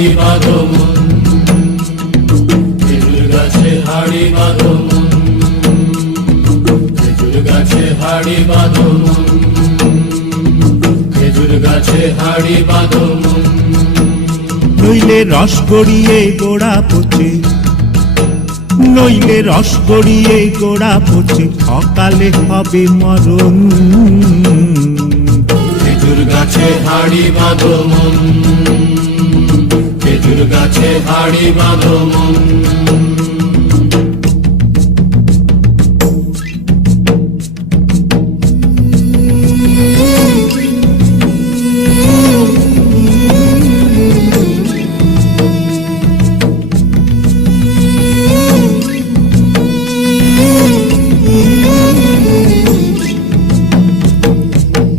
হাড়ি বাঁধো মন, খেজুর গাছে হাড়ি বাঁধো মন, খেজুর গাছে হাড়ি বাঁধো মন, খেজুর গাছে হাড়ি বাঁধো মন। নইলে রস গড়িয়ে গোড়া পচে, নইলে রস গড়িয়ে গোড়া পচে, অকালে হবে মরণ। খেজুর গাছে হাড়ি বাঁধো মন, খেজুর গাছে হাড়ি বাঁধো মন।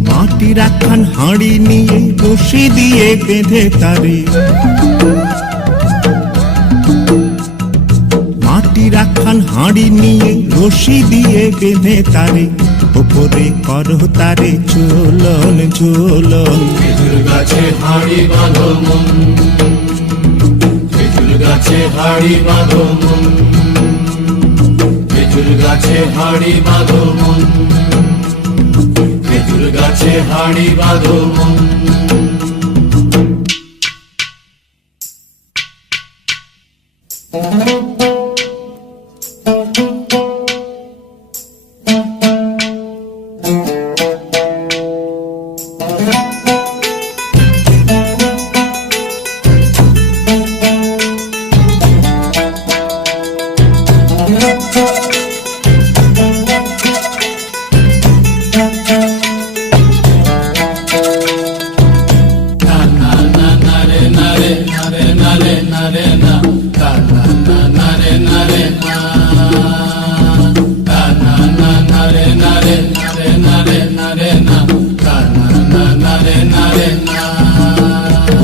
মাটির একখান হাঁড়ি নিয়ে রশি দিয়ে বেঁধে তারে, মাটির একখান হাঁড়ি নিয়ে রশি দিয়ে বেঁধে তারে, ওপরে করো তারে ঝোলন ঝোলন। খেজুর গাছে হাড়ি বাঁধো মন, খেজুর গাছে হাড়ি বাঁধো মন, খেজুর গাছে হাড়ি বাঁধো মন, খেজুর গাছে হাড়ি বাঁধো মন।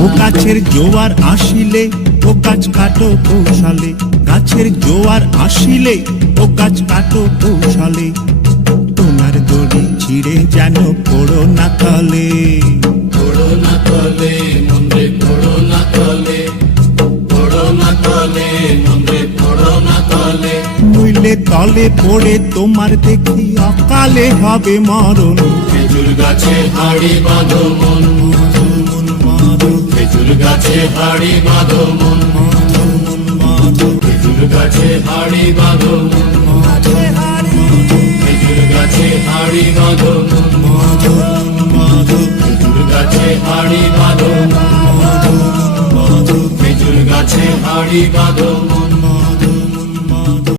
ও গাছের জোয়ার আসিলে ও গাছ কাটো কৌশলে, গাছের জোয়ার আসিলে ও গাছ কাটো কৌশলে, তোমার দড়ি ছিঁড়ে যেন পড়ো না তলে। পড়ো না তলে মন্দিরে, পড়ো না তলে, পড়ো না তলে মন্দিরে, পড়ো না তলে। নইলে তলে পড়ে তোমার দেখি অকালে হবে মরণ। খেজুর গাছে হাড়ি বাঁধো মন, খেজুর গাছে হাড়ি বাঁধো মন, খেজুর গাছে হাড়ি বাঁধো মন, খেজুর গাছে হাড়ি বাঁধো মন, খেজুর গাছে হাড়ি বাঁধো মন, খেজুর গাছে হাড়ি বাঁধো মন।